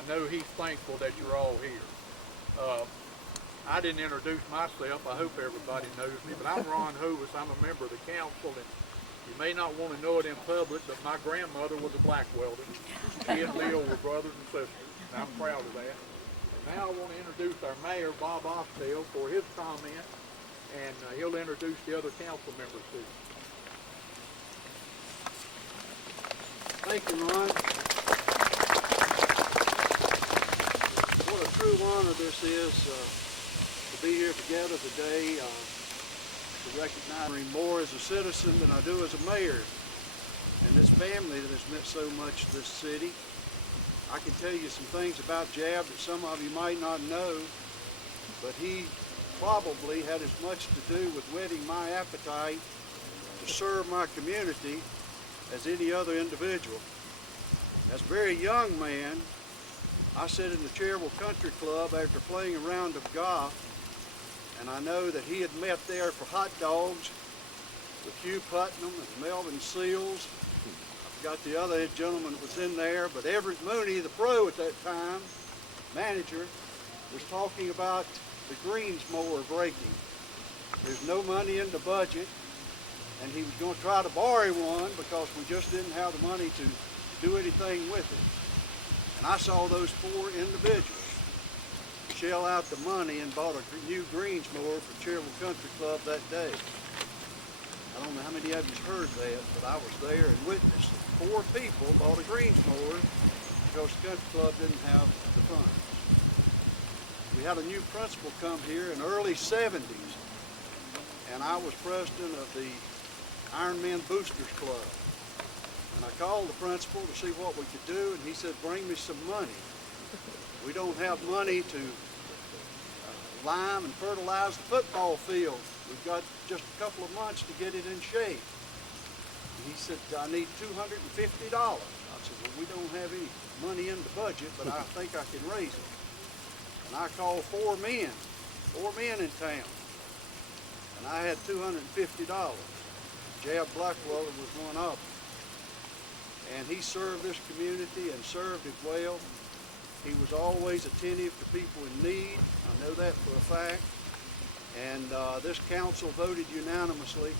I know he's thankful that you're all here. Uh, I didn't introduce myself. I hope everybody knows me, but I'm Ron Hovis. I'm a member of the council, and you may not want to know it in public, but my grandmother was a black welder. She and Leo were brothers and sisters, and I'm proud of that. And now I want to introduce our mayor, Bob Osdale, for his comment, and he'll introduce the other council members too. Thank you, Ron. What a true honor this is to be here together today to recognize him more as a citizen than I do as a mayor, and this family that has meant so much to this city. I can tell you some things about Jab that some of you might not know, but he probably had as much to do with whetting my appetite to serve my community as any other individual. As a very young man, I sat in the Cherryville Country Club after playing a round of golf, and I know that he had met there for hot dogs with Hugh Putnam and Melvin Seals. I forgot the other gentleman that was in there, but Everett Mooney, the pro at that time, manager, was talking about the greens mower breaking. There's no money in the budget, and he was going to try to borrow one because we just didn't have the money to do anything with it. And I saw those four individuals shell out the money and bought a new greens mower for Cherryville Country Club that day. I don't know how many of you heard that, but I was there and witnessed it. Four people bought a greens mower because the country club didn't have the funds. We had a new principal come here in the early 70s, and I was president of the Ironman Boosters Club. And I called the principal to see what we could do, and he said, bring me some money. We don't have money to lime and fertilize the football field. We've got just a couple of months to get it in shape. And he said, I need $250. I said, well, we don't have any money in the budget, but I think I can raise it. And I called four men in town, and I had $250. Jab Blackwelder was one of them. And he served this community and served it well. He was always attentive to people in need. I know that for a fact. And this council voted unanimously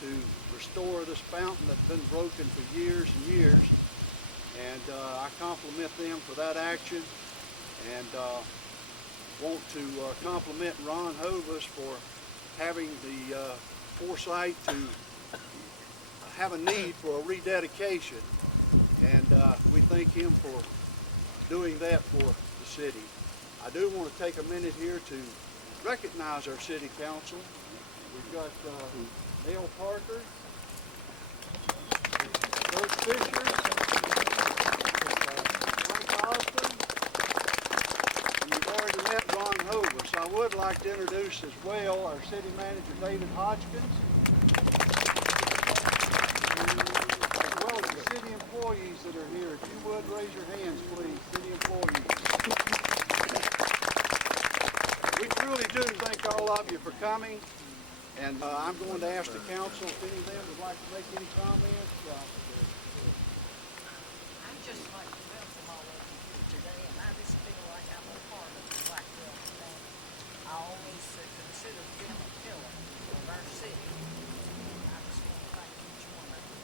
to restore this fountain that's been broken for years and years. And I compliment them for that action, and want to compliment Ron Hovis for having the foresight to have a need for a rededication, and we thank him for doing that for the city. I do want to take a minute here to recognize our city council. We've got Dale Parker, Bert Fisher, Frank Osborne, and you've already met Ron Hovis. I would like to introduce as well our city manager, David Hodgkins, as well as the city employees that are here. If you would, raise your hands, please, city employees. We truly do thank all of you for coming, and I'm going to ask the council if any of them would like to make any comments. I'd just like to welcome all of you here today, and I just feel like I'm a part of the Blackwell family. I always consider them a pillar of our city. I just want to thank each one of you.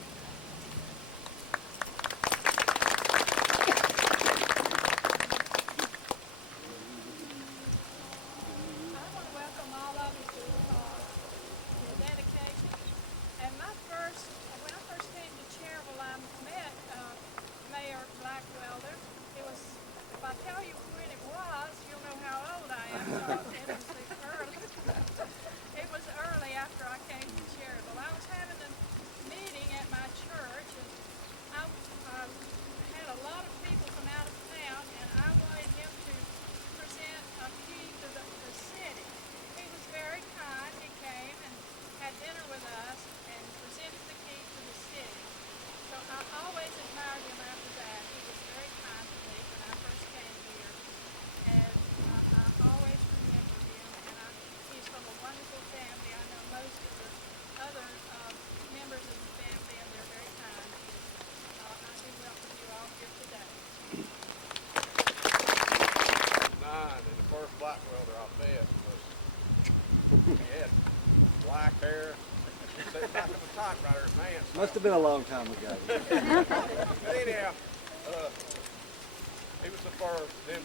I want to welcome all of you to the dedication. And when I first came to Cherryville, I met Mayor Blackwelder. It was, if I tell you when it was, you'll know how old I am. So it was early after I came to Cherryville. I was having a meeting at my church, and I had a lot of people from out of town, and I wanted him to present a key to the city. He was very kind. He came and had dinner with us and presented the key to the city. So I always admired him after that. He was very kind to me when I first came here, and I always remember him. And he's from a wonderful family. I know most of the other members of the family, and they're very kind. I do welcome you all here today. He had black hair. He said back on the typewriter at Vance. Must have been a long time ago. But anyhow, he was the first. Then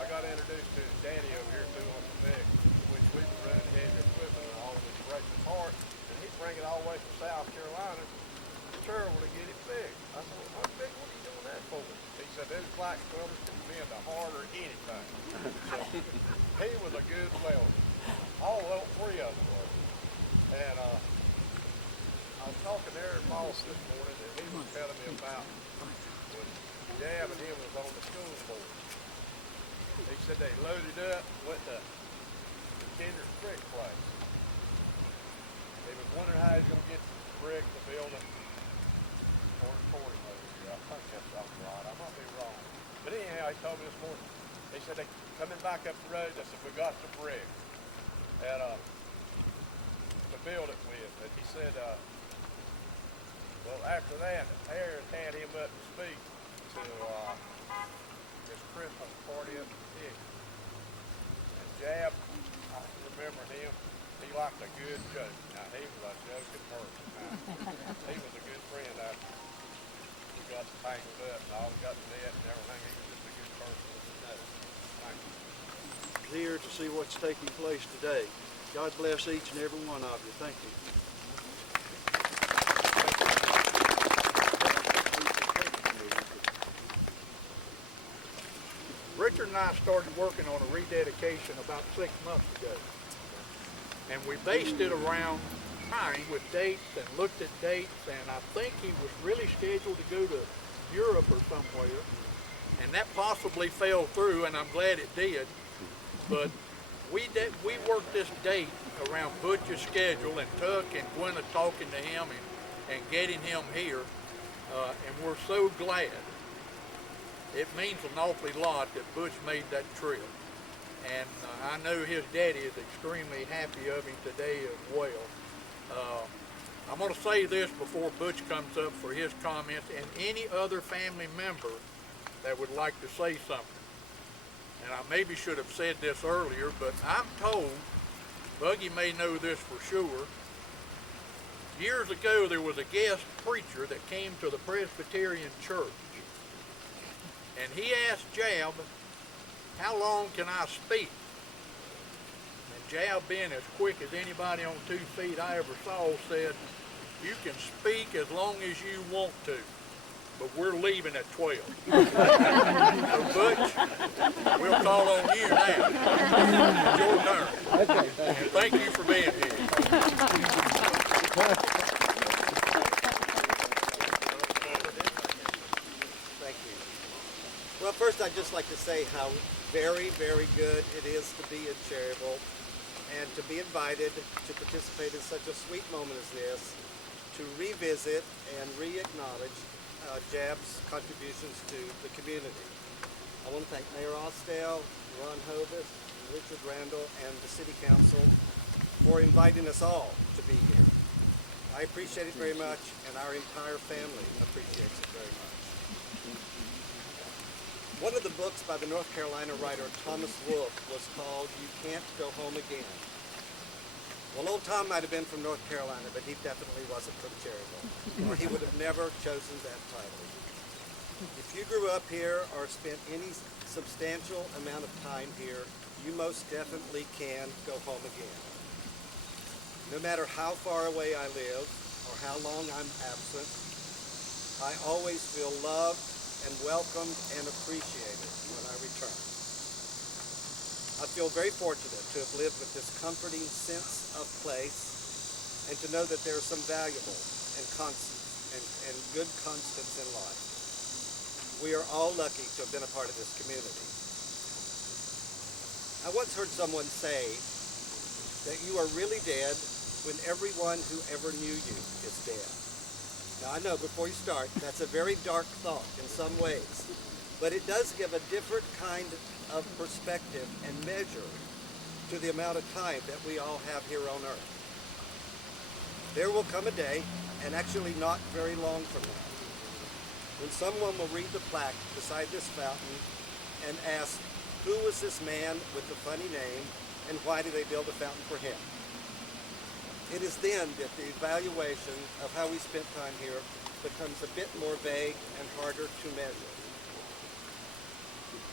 I got introduced to Danny over here too on the big, which we were running heavy equipment and all of it breaking apart, and he'd bring it all the way from South Carolina to Cherville to get it fixed. I said, well, Big, what are you doing that for? He said, those black welders can bend a hard or anything. So he was a good welder. All three of them were. And I was talking to Aaron Moss this morning, and he was telling me about when Jab and him was on the school board. He said they loaded up, went to the Kendrick Brick place. They was wondering how he was going to get the brick to build it. Or pouring over here. I think that's something right. I might be wrong. But anyhow, he told me this morning. He said they coming back up the road. They said we got the brick and to build it with. And he said, well, after that, Aaron had him up to speak to this Christmas party up in Dick. And Jab, I remember him. He liked a good joke. Now he was a joking person. He was a good friend after we got tangled up and all, got the net and everything. He was just a good person with the note. Thank you. Here to see what's taking place today. God bless each and every one of you. Thank you. Richard and I started working on a rededication about 6 months ago. And we based it around time with dates and looked at dates, and I think he was really scheduled to go to Europe or somewhere. And that possibly fell through, and I'm glad it did. But we worked this date around Butch's schedule, and Tuck and Gwenna talking to him and getting him here. And we're so glad. It means an awfully lot that Butch made that trip. And I know his daddy is extremely happy of him today as well. I'm going to say this before Butch comes up for his comments, and any other family member that would like to say something. And I maybe should have said this earlier, but I'm told, Buggy may know this for sure, years ago there was a guest preacher that came to the Presbyterian church. And he asked Jab, how long can I speak? And Jab, being as quick as anybody on 2 feet I ever saw, said, you can speak as long as you want to, but we're leaving at 12. So Butch, we'll call on you now. It's your turn. Okay, And thank you for being here. thank you. Well, first I'd just like to say how very, very good it is to be in Cherryville and to be invited to participate in such a sweet moment as this, to revisit and re-acknowledge Jab's contributions to the community. I want to thank Mayor Austell, Ron Hovis, Richard Randall, and the City Council for inviting us all to be here. I appreciate it very much, and our entire family appreciates it very much. One of the books by the North Carolina writer Thomas Wolfe was called You Can't Go Home Again. Well, old Tom might have been from North Carolina, but he definitely wasn't from Cherryville, or he would have never chosen that title. If you grew up here or spent any substantial amount of time here, you most definitely can go home again. No matter how far away I live or how long I'm absent, I always feel loved and welcomed and appreciated when I return. I feel very fortunate to have lived with this comforting sense of place and to know that there are some valuable and good constants in life. We are all lucky to have been a part of this community. I once heard someone say that you are really dead when everyone who ever knew you is dead. Now I know before you start, that's a very dark thought in some ways, but it does give a different kind of perspective and measure to the amount of time that we all have here on earth. There will come a day, and actually not very long from now, when someone will read the plaque beside this fountain and ask, who was this man with the funny name and why do they build a fountain for him? It is then that the evaluation of how we spent time here becomes a bit more vague and harder to measure.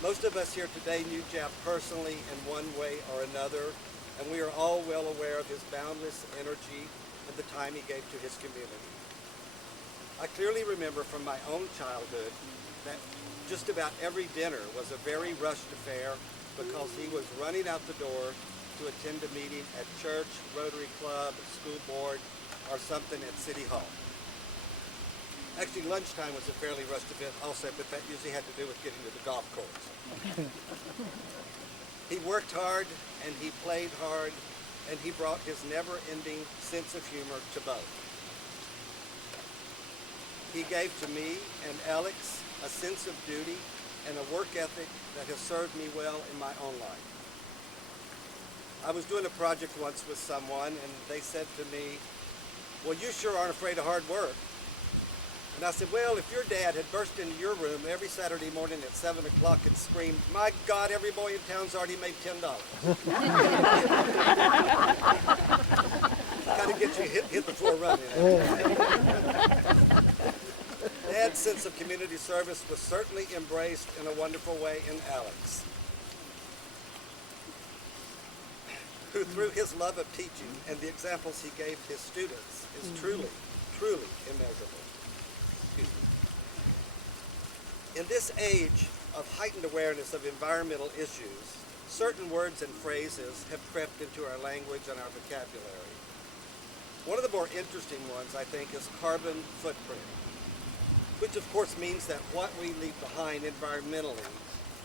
Most of us here today knew Jeff personally in one way or another, and we are all well aware of his boundless energy and the time he gave to his community. I clearly remember from my own childhood that just about every dinner was a very rushed affair because he was running out the door to attend a meeting at church, Rotary Club, school board, or something at City Hall. Actually, lunchtime was a fairly rushed event also, but that usually had to do with getting to the golf course. He worked hard, and he played hard, and he brought his never-ending sense of humor to both. He gave to me and Alex a sense of duty and a work ethic that has served me well in my own life. I was doing a project once with someone, and they said to me, "Well, you sure aren't afraid of hard work." And I said, "Well, if your dad had burst into your room every Saturday morning at 7 o'clock and screamed, 'My God, every boy in town's already made $10.' Kind of gets you hit the floor running. Dad's sense of community service was certainly embraced in a wonderful way in Alex, who through his love of teaching and the examples he gave his students is truly, truly immeasurable. Excuse me. In this age of heightened awareness of environmental issues, certain words and phrases have crept into our language and our vocabulary. One of the more interesting ones, I think, is carbon footprint, which of course means that what we leave behind environmentally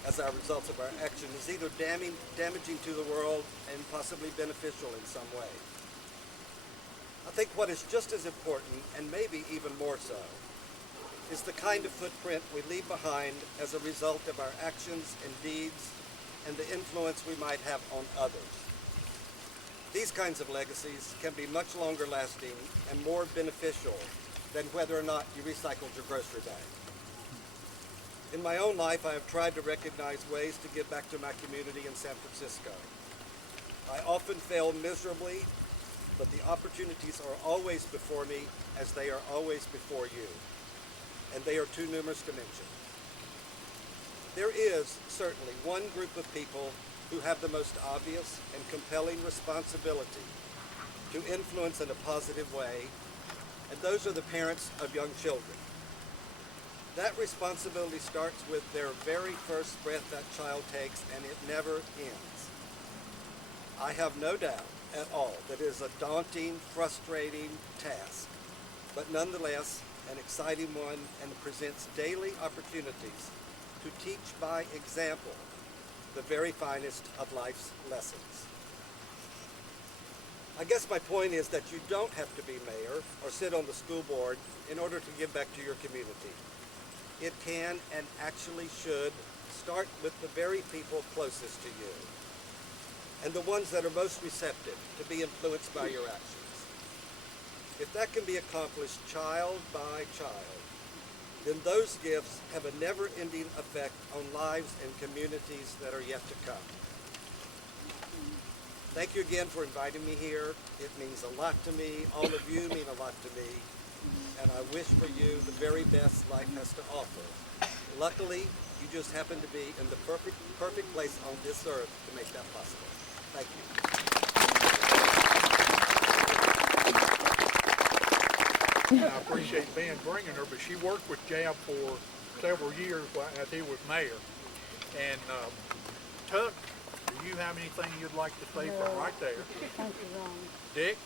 as a result of our action is either damaging to the world and possibly beneficial in some way. I think what is just as important, and maybe even more so, is the kind of footprint we leave behind as a result of our actions and deeds and the influence we might have on others. These kinds of legacies can be much longer lasting and more beneficial than whether or not you recycled your grocery bag. In my own life, I have tried to recognize ways to give back to my community in San Francisco. I often fail miserably, but the opportunities are always before me as they are always before you, and they are too numerous to mention. There is certainly one group of people who have the most obvious and compelling responsibility to influence in a positive way, and those are the parents of young children. That responsibility starts with their very first breath that child takes, and it never ends. I have no doubt at all that it is a daunting, frustrating task, but nonetheless an exciting one, and presents daily opportunities to teach by example the very finest of life's lessons. I guess my point is that you don't have to be mayor or sit on the school board in order to give back to your community. It can and actually should start with the very people closest to you and the ones that are most receptive to be influenced by your actions. If that can be accomplished child by child, then those gifts have a never-ending effect on lives and communities that are yet to come. Thank you again for inviting me here. It means a lot to me. All of you mean a lot to me. And I wish for you the very best life has to offer. Luckily, you just happen to be in the perfect place on this earth to make that possible. Thank you. I appreciate Ben bringing her, but she worked with Jab for several years as he was mayor. And Tuck, do you have anything you'd like to say from right there? Thank you, Ron. Dick?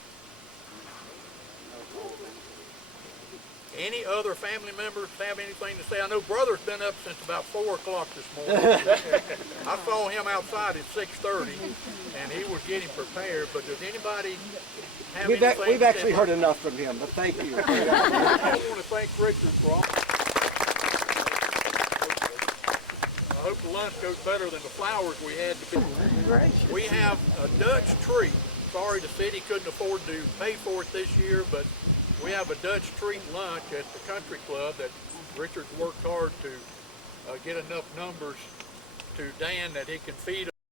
Any other family members have anything to say? I know Brother's been up since about 4 o'clock this morning. I saw him outside at 6:30, and he was getting prepared, but does anybody have anything We've to actually say? heard enough from him, but thank you. I want to thank Richard for all. I hope the lunch goes better than the flowers we had to be. We have a Dutch treat. Sorry the city couldn't afford to pay for it this year, but we have a Dutch treat lunch at the country club that Richard's worked hard to get enough numbers to Dan that he can feed